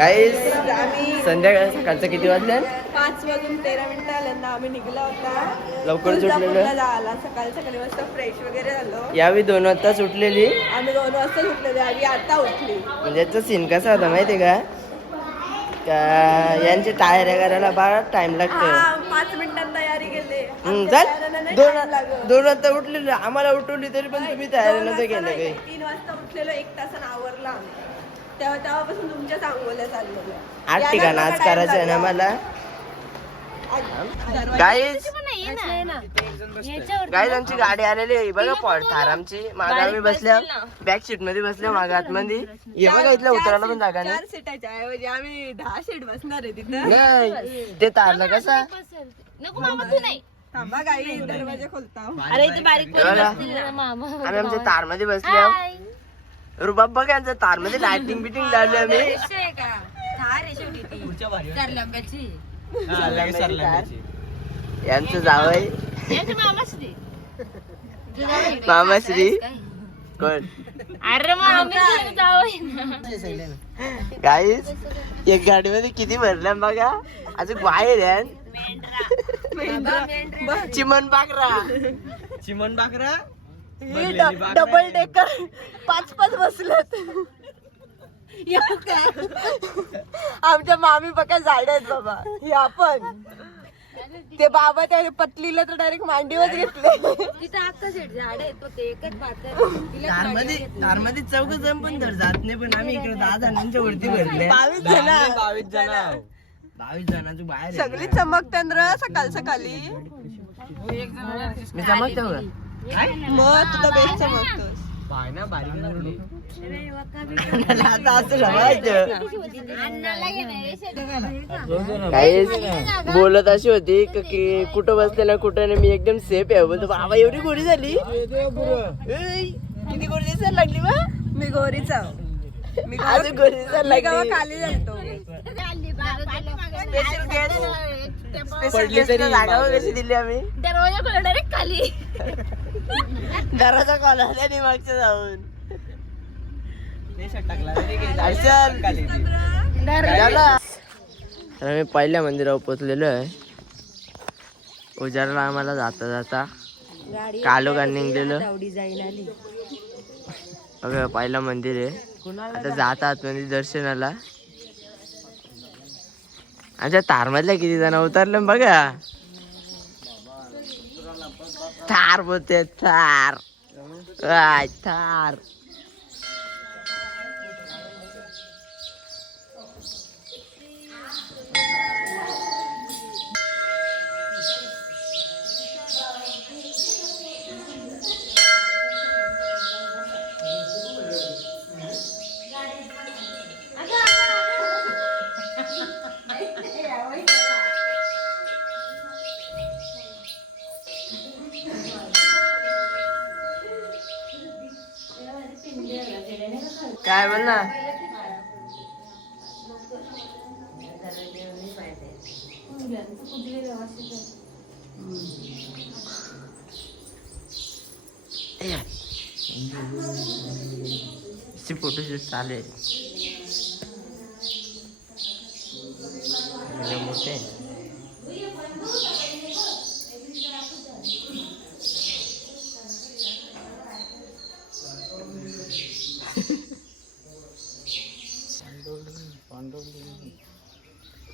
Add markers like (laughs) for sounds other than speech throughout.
आम्ही संध्याकाळ सकाळचं किती वाजले? पाच वाजून तेरा मिनिटं आल्यांदा आम्ही निघला होता लवकर सुटलेलं? जायला सकाळी सकाळी मस्त फ्रेश वगैरे झालो. यावेळी दोन वाजता सुटलेली? आम्ही दोन वाजता उठलेलो आम्ही आता उठली. म्हणजे याचा सीन कसा होता माहिती का? यांचे टायर करायला बारा टाइम लागतो. हा पाच मिनिटात तयारी केली. दोन. दोन वाजता उठलेले. आम्हाला उठवली तरी पण तुम्ही तयारी नव्हतं केलं तीन वाजता उठलेलो एक तासानं आवरला. तेव्हा तेव्हापासून तुमच्या चाललेल्या आठ ठिकाण आज करायचं आहे ना. मला गाईज गाईज आमची गाडी आलेली आहे. बघा पॉट थार आमची. मागे आम्ही बसल्या. बॅक सीटमध्ये बसल्या मागे आतमध्ये. हे बघा इथल्या उतरायला पण जागा नाही. चार सीटाच्या ऐवजी आम्ही दहा सीट बसणार आहे तिथं. नाही ते तारला कसा? नको मामा तू नाही. थांबा गाई दरवाजा खोलता. अरे ते बारीक आम्ही आमच्या तारमध्ये बसल्या. रुबाब बघा यांचं (laughs) तारमध्ये लाइटिंग बिटिंग लावली आम्ही. यांचं जावय मामाश्री. (laughs) मामाश्री? कोण? अरे मामी जावं गाईज एक गाडीमध्ये किती भरल्या बघा. अजून बाहेर आहे चिमन बाकरा चिमन बाकरा डबल डेकर पाच पाच बसलेत? आमच्या मामी बघा झाड आहेत बाबा. हे आपण. ते बाबा त्या पतलीला तर डायरेक्ट मांडीवर घेतले. तिथं अख्खा झाड आहे तो ते एकच चौघ जण पण धर जात नाही पण आम्ही इकडे दहा जणांच्या वरती भरले. बावीस जण. बावीस जण. बावीस जणांचं बाहेर. सगळी चमकते र सकाळ सकाळी. मी का? मग तुझा बेस्ट काही बोलत अशी होती क- की कुठं बसलेला कुठं नाही. मी एकदम सेफ आहे. बोलतो बाबा एवढी गोरी झाली? किती गोरी दिसायला लागली बा? मी गोरीचा मी अजून गोरी खाली जातो स्पेशल गेस्ट जागा कशी दिली आम्ही. दरवाजा खोला. दराचा कॉल आला नाही मागच्या जाऊन. आम्ही पहिल्या मंदिरावर पोचलेलो आहे. उजारला आम्हाला जाता जाता कालोगा निघलेलो. बघा पहिलं मंदिर आहे. आता जाता आतमध्ये दर्शनाला. आमच्या तारमधल्या किती जण उतरले बघा. थार बोलते थार आय थार काय बोल ना फोटोशूट चालू आहे. मोठे आहे.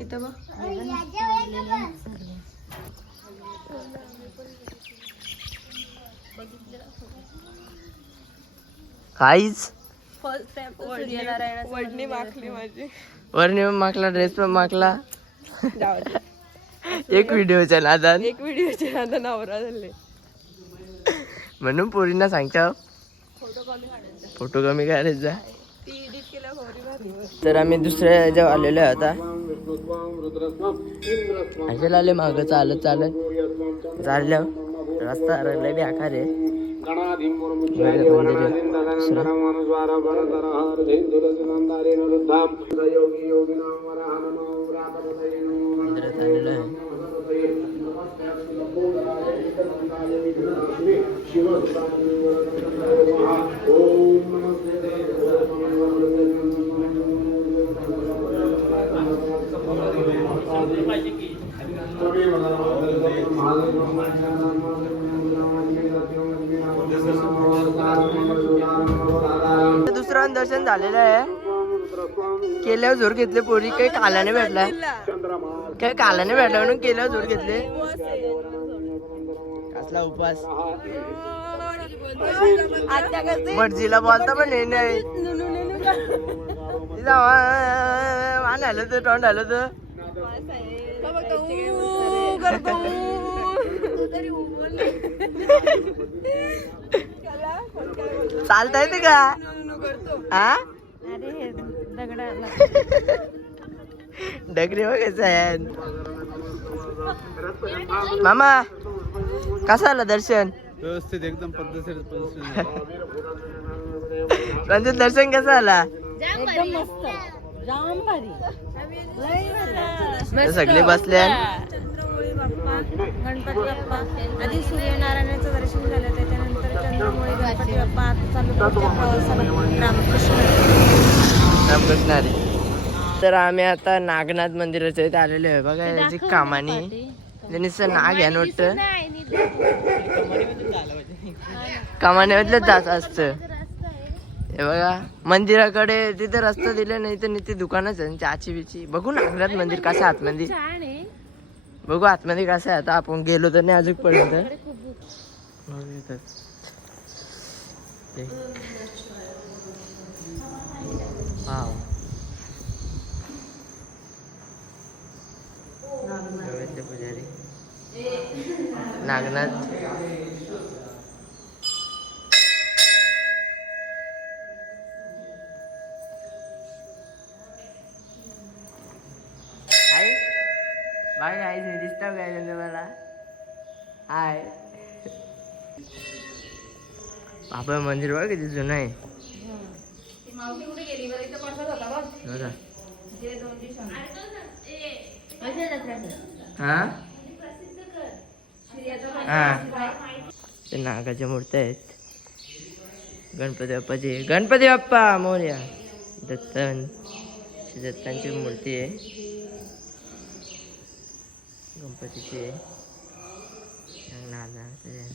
इथं बघ. काहीच? वडणी माखली माझी. वरणी पण मागला ड्रेस पण जाऊ दे. एक व्हिडिओच्या नादात एक व्हिडिओचे आता नवरा झाले. म्हणून पोरींना सांगता. फोटो कमी काढायचा ती एडिट तर आम्ही दुसऱ्या ह्याच्यावर आलेलो आहे आता. असेल आले माग चालत चालत चाललं रस्ता लय बेकार आहे बरं, आहे. दुसरं. मंदिरात दुसरं दर्शन झालेलं आहे केल्यावर जोर घेतले पोरी काही कालाने भेटला काही कालाने भेटला म्हणून केल्यावर जोर घेतले कसला उपास भटजीला बोलता पण हे नाही तिला आलं तर तोंड आलं तर चालता येते का? हा डगरे बघायचं आहे. मामा कसं आलं दर्शन? व्यवस्थित एकदम पद्धतशीर दर्शन (laughs) कसं आला? एकदम मस्त. जाम भारी ते सगळे बसले चंद्रमौळी बाप्पा गणपती बाप्पा आधी सूर्यनारायणाचं दर्शन झालं त्याच्यानंतर चंद्रमौळी गणपती बाप्पा आता चालू पुढच्या प्रवासाला रामकृष्ण. रामकृष्ण हरी. तर आम्ही आता नागनाथ मंदिराच्या इथे आलेलो आहे. बघा याची कामानी. नुसतं नाग आहे नोट कामाने जात असतं. हे बघा मंदिराकडे तिथे रस्ता दिले नाही तर तिथे दुकानच आहे. चाची बिची. बघू नागनाथ मंदिर कसं आहे आतमध्ये. बघू आतमध्ये कसं आहे. आता आपण गेलो तर नाही अजूनपर्यंत. बघू इथं. ते. वाव. नवरत्न पुजारी. नागनाथ. बाय काय दिसता काय तुम्हाला. हाय बाबा मंदिर बघ किती जुनं आहे. बघा. हा? हा. ते नागाच्या मूर्त्या आहेत. गणपती बाप्पाची. गणपती बाप्पा मोर्या. दत्तन. श्री दत्तांची मूर्ती आहे. गणपतीची आहे नागाचं.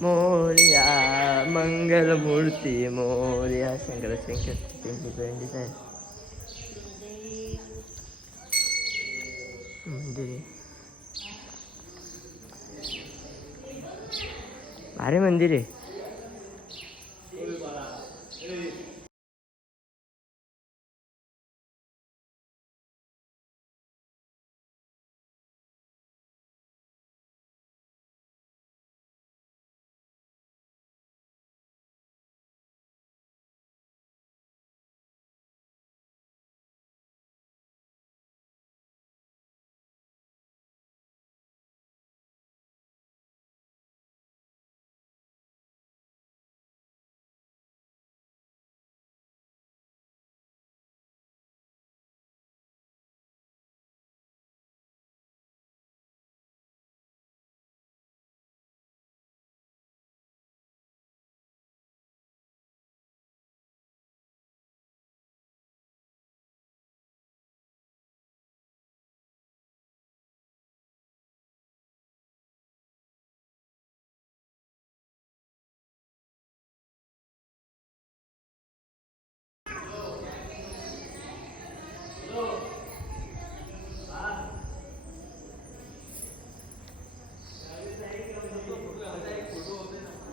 मोर्या मंगल मूर्ती मोर्या शंकर शंकर त्यांची पेंडीच आहे मंदिर आहे. भारी मंदिर आहे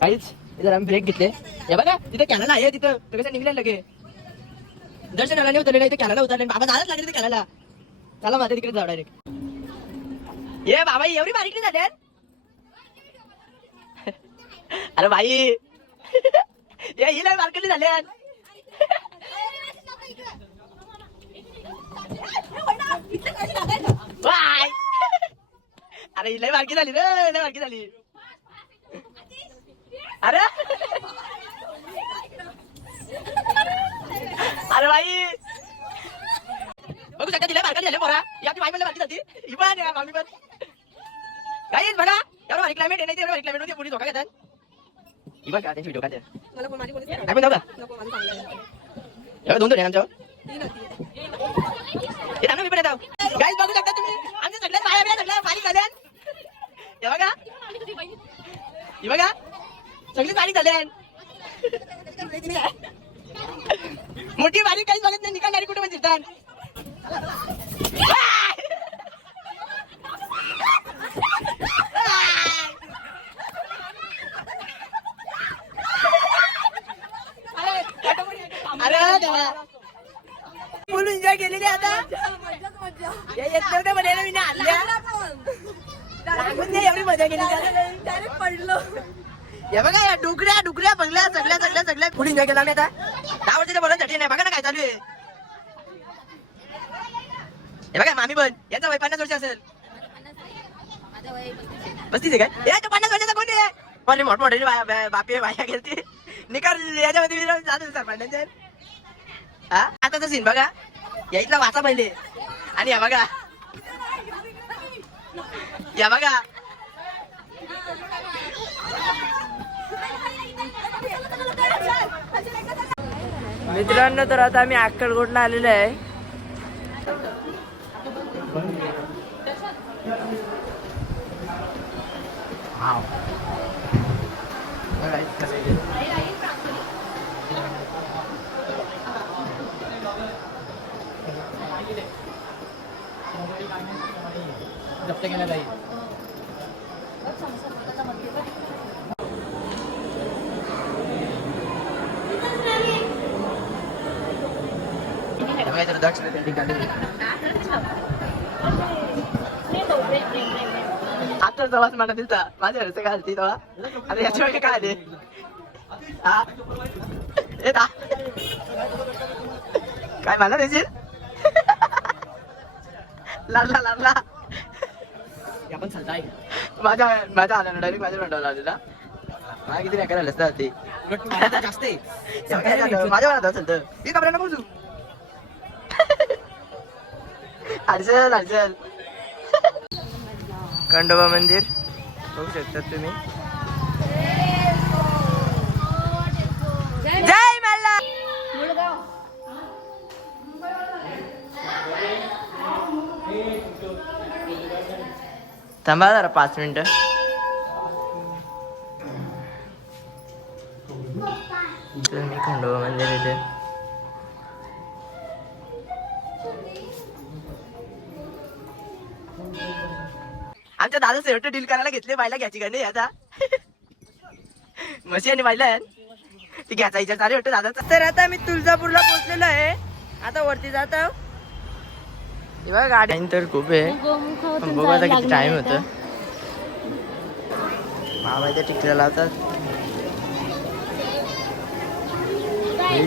काहीच. इथं आम्ही ब्रेक घेतले. हे बघा तिथे कॅनला आहे तिथं तर कसं निघले लगे. दर्शनाला नाही उतरले इथे कॅनला उतरले बाबा जायलाच लागले तिथे कॅनला चला माझ्या तिकडे जाऊ डायरेक्ट ये बाबा एवढी बारीक नाही झाली (laughs) अरे भाई ये हिला बारकली झाले (laughs) (laughs) अरे हिला बारकी झाली रे हिला बारकी झाली. अरे. अरे भाई बघू शकता तिला मार्का झाले पोरा. या ती बाई मला मार्की जाते ही पण या मामी पण. काहीच बघा एवढं भारी क्लायमेट नाही एवढं भारी क्लायमेटमध्ये पुढे धोका घेतात. ही बघा त्यांची व्हिडिओ. काय पण जाऊ का. एवढं दोन दोन आहे आमच्यावर ती नव्हती. थांब ना, मी पण येतो. गाईज बघू शकता तुम्ही आमच्या सगळ्या बाया बिया सगळ्या बारीक झाल्या हे बघा. हे बघा. सगळी बारीक झाल्या मोठी बारीक काहीच बघत नाही निकाल कुठे म्हणजे फिरतात अरे देवा. फुल एन्जॉय केलेली आता या येत नव्हत्या म्हणायला मी नाही आणल्या लागून नाही एवढी मजा केली Direct पडलो हे बघा या डुकऱ्या डुकऱ्या बंगल्या सगळ्या सगळ्या सगळ्या फुल एन्जॉय केला आम्ही आता? दहा वर्षाच्या बोलायसाठी नाही. बघा ना काय चालू आहे. हे बघा मामी पण. याचा वय पन्नास वर्ष असेल. पस्तीस आहे काय? या पन्नास वर्षाचा कोणी आहे? पण मोठमोठे बापी बाया गेलती. निकाल याच्यामध्ये मी सर होते सरपंचांच्या हा आताचा सीन बघा. या वाचा पहिले. आणि या बघा. या बघा. मित्रांनो तर आता आम्ही अक्कलकोटला आलेलो आहे. जप्त केला जाईल. तर दक्ष आता प्रवास मला दिसता. माझ्या घरचं काय आलती तेव्हा? आता याच्या वेळी काय आले. काय मला देशील आपण चालताय. माझ्या माझ्या आला डायरेक्ट माझ्या तोंडाला आलेला मला किती नाही करायला असतात ते. जास्त माझ्या वेळा चालतं हे कपड्यांना पोचू अडचण अडचण खंडोबा मंदिर. बघू शकतात तुम्ही. जय मल्ला. थांबा जरा पाच मिनिटं. तुम्ही खंडोबा मंदिर इथे. दादा शेवट डील करायला घेतले बायला घ्यायची का नाही आता? म्हशी आणि बायला. ती घ्यायचा विचार चालू वाटतं दादाचा. तर आता मी तुळजापूरला पोहोचलेलो आहे. आता वरती जात. हे गाडी. तर खूप आहे. बघू आता किती टाइम होतं. बाबा इथे टिकल्या लावतात.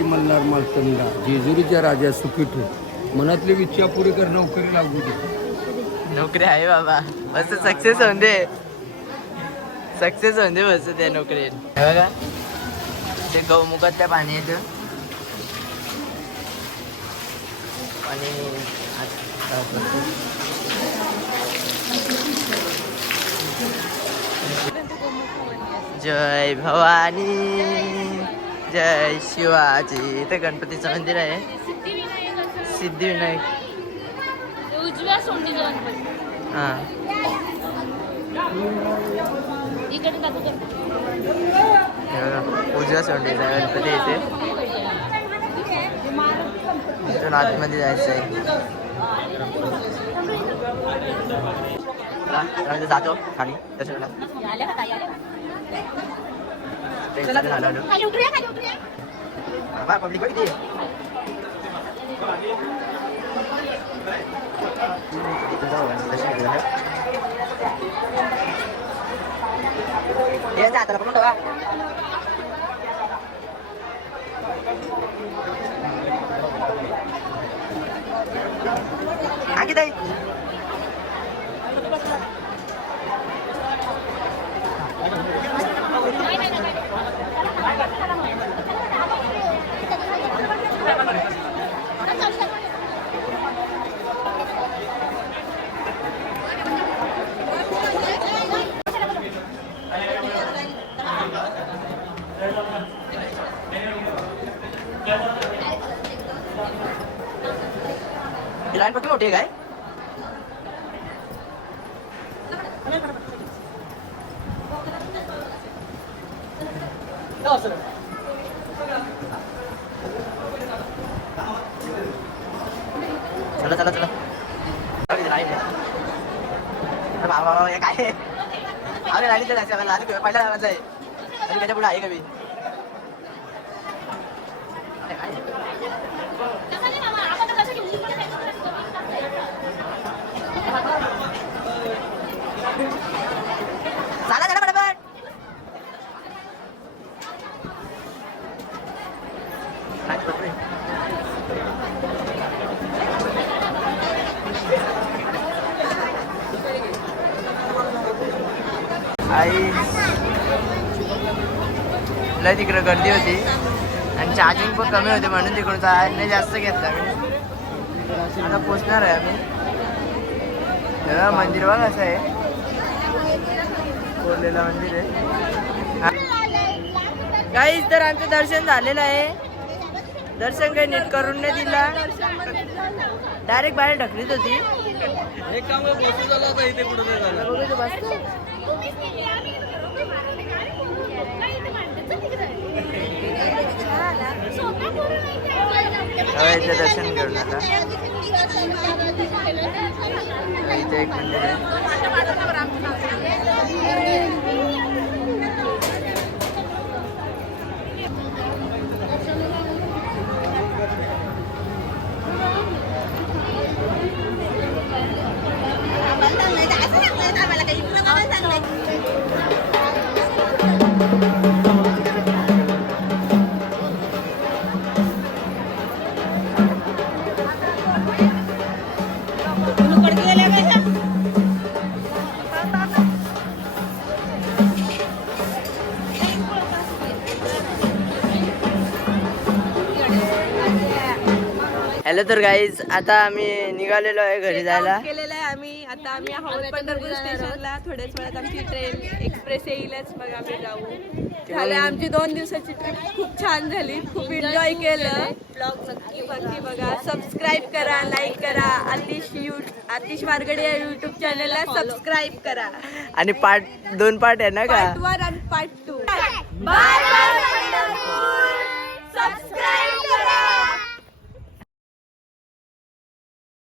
मल्हार मालकंदा जेजुरीच्या राजा सुखी ठेव मनातली इच्छा पुरी कर नोकरी लागू दे. नोकरी आहे बाबा. मस्त सक्सेस होऊन दे. सक्सेस होऊन दे मस्त त्या नोकरीत. बघा. ते गौमुखातल्या पाणी येतं. आणि जय भवानी. जय शिवाजी. इथं गणपतीचं मंदिर आहे. सिद्धिविनायक उजव्या सोंडीच्या गणपती हा. इकडे उजव्या सोंडीचा गणपती इथे. इथून आतमध्ये जायचं आहे जातो खाली दर्शनाला पब्लिक किती याच्या हाताला पकडून ठेवा आणखी ताई. लाईन पक्की मोठी आहे काय चला चला चला अरे लाईन आहे. अरे बाबा बाबा, हे काय आहे? अरे लाईनीत जायचं मला आधी पहिल्या लावायचं आहे आणि त्याच्या पुढे आहे का मी अरे काय आहे? चला चला पटापट लाईन पकडली. आई लय तिकडे गर्दी होती. आणि चार्जिंग पण कमी होते म्हणून तिकडून नाही जास्त घेतला मी आता पोचणार आहे आम्ही. मंदिर बघ असं आहे. कोरलेलं मंदिर आहे. काहीच तर आमचं दर्शन झालेलं आहे. दर्शन काही नीट करून नाही दिला. डायरेक्ट बाहेर ढकलीत होती. एक काम बसू झाला होता इथे कुठं झालं बघू बसतो तेव्हा इथे दर्शन घेऊन आता. इथे एक मंदिर आहे. हॅलो तर गाईज आता आम्ही निघालेलो आहे घरी जायला. केलेलं आहे आम्ही. आता आम्ही वेळात आमची ट्रेन एक्सप्रेस येईलच. आम्ही जाऊ. आमची दोन दिवसाची ट्रिप खूप छान झाली. खूप एन्जॉय केलं. ब्लॉग नक्की बघा. सबस्क्राईब करा लाईक करा. आतिश यु आतिश मार्गडे या युट्यूब चॅनलला सबस्क्राईब करा. आणि पार्ट दोन पार्ट आहे ना का? पार्ट आणि पार्ट टू सबस्क्राईब करा.